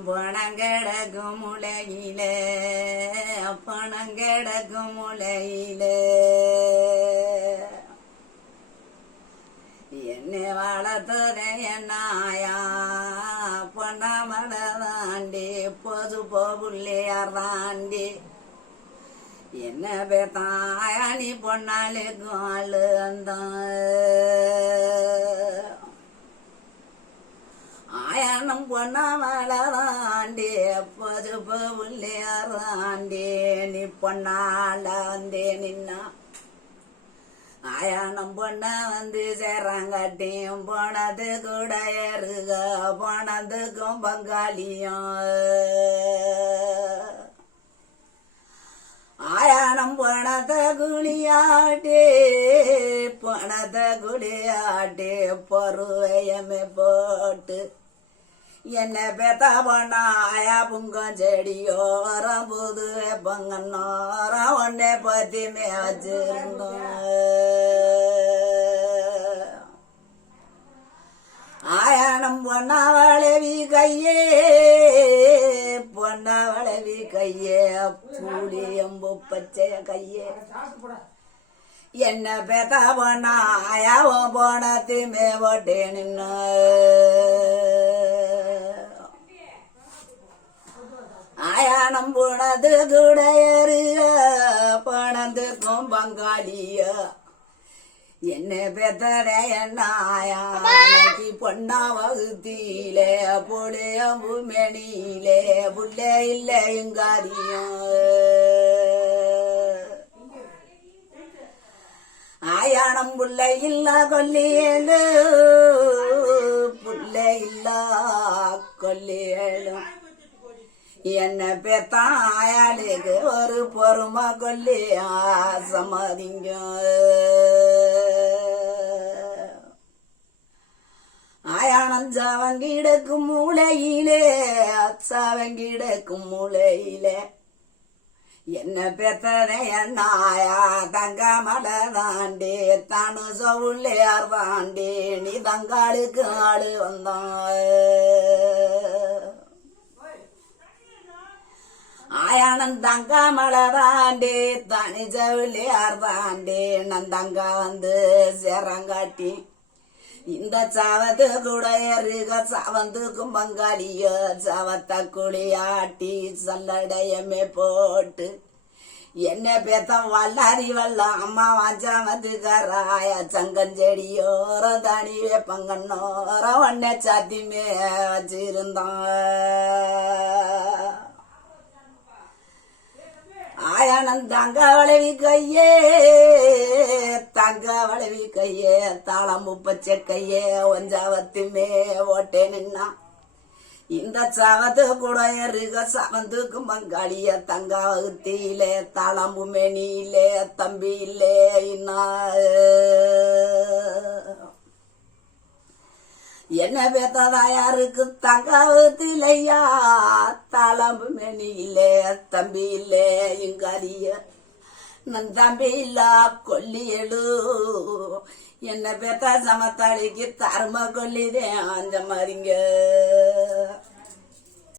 பணம் கிடக்கும் முளையில பணம் கிடக்கும் முளையில என்னை வளர்த்ததே என்னாயா பொண்ணாமல தாண்டி பொது போபுள்ளையார் தாண்டி என்ன பேத்தாயா நீ பொண்ணாளுக்கும் ஆளு அந்த ஆயானம் பொண்ணாமல தாண்டி பொது போபுள்ளையார் தாண்டி நீ பொண்ணால வந்தே நின்னா ஆயானம் பொண்ண வந்து சேராங்காட்டியும் போனது கூட ஏறுக போனதுக்கும் பங்காளியும் ஆயானம் போனத குளியாட்டி போனத குளியாட்டி பொறுவையமே போட்டு என்ன பெத்த பொண்ணா ஆயா புங்கம் செடியோரம் புது பொங்கன்னோரம் ஒன்னே பத்திமே வச்சிருந்தோம் ஆயானம் பொன்னாவளவி கையே பொன்னாவளவி கையே புளியம்பு பச்சை கையே என்ன பெத்த பொண்ணா ஆயாவும் போனத்துமே போட்டே நின்னு ஆயானம் போனது கூட ஏறுக போனதுக்கும் பங்காளிய என்ன பெத்தரே என்ன ஆயானி பொண்ணா வகுத்திலே புளியம்பு மெனியிலே புள்ளே இல்லை எங்காரியம் ஆயானம் புள்ளை இல்ல கொல்லியேழு புள்ளை இல்ல கொல்லியேழும் என்ன பெத்தான் ஆயாளுக்கு ஒரு பொறுமை கொல்லி ஆசமதிங்க ஆயானம் சாவங்கிடக்கும் மூளையிலே சாவங்கிடக்கும் மூளையிலே என்ன பெத்தனே என்னாயா தங்க மலை தாண்டி தானு சொல்லையார் தாண்டி நீ தங்காளுக்கு ஆளு வந்தான் ஆயானம் தங்க மலை தாண்டி தனி சொல்லையார் தாண்டி நந்தங்க வந்து சேரங்காட்டி இந்த சாவத்து கூட ஏறுக சாவந்துக்கும் பங்காளிய சாவத்த குளியாட்டி சல்லடையமே போட்டு என்ன பேத்த வல்லாரி வல்லம் அம்மா வாஞ்சாமத்துக்காராய சங்கஞ்செடியோர தனி வேப்பங்கன்னோர ஒன்னே சாத்திமே வச்சிருந்தான் ஆயானம் தங்க வளவி கையே தங்க வளவி கையே தாளம் முப்பச்சை கையே ஒஞ்சாவத்துமே ஓட்டே நின்னா இந்த சாவத்து கூட ஏறுக சாவந்துக்கும் பங்காளிய தங்க வகுத்தியிலே தாளம்பு மெனியிலே தம்பி இல்லே இன்னா என்ன பேத்ததா யாருக்கு தங்காவத்திலையா தாளம்பு மெனியிலே தம்பி இல்லே இங்காரிய நன் தம்பி இல்லா கொல்லியலு என்ன பேத்த சமத்தாளிக்கு தர்ம கொல்லிதே அந்த மாதிரிங்க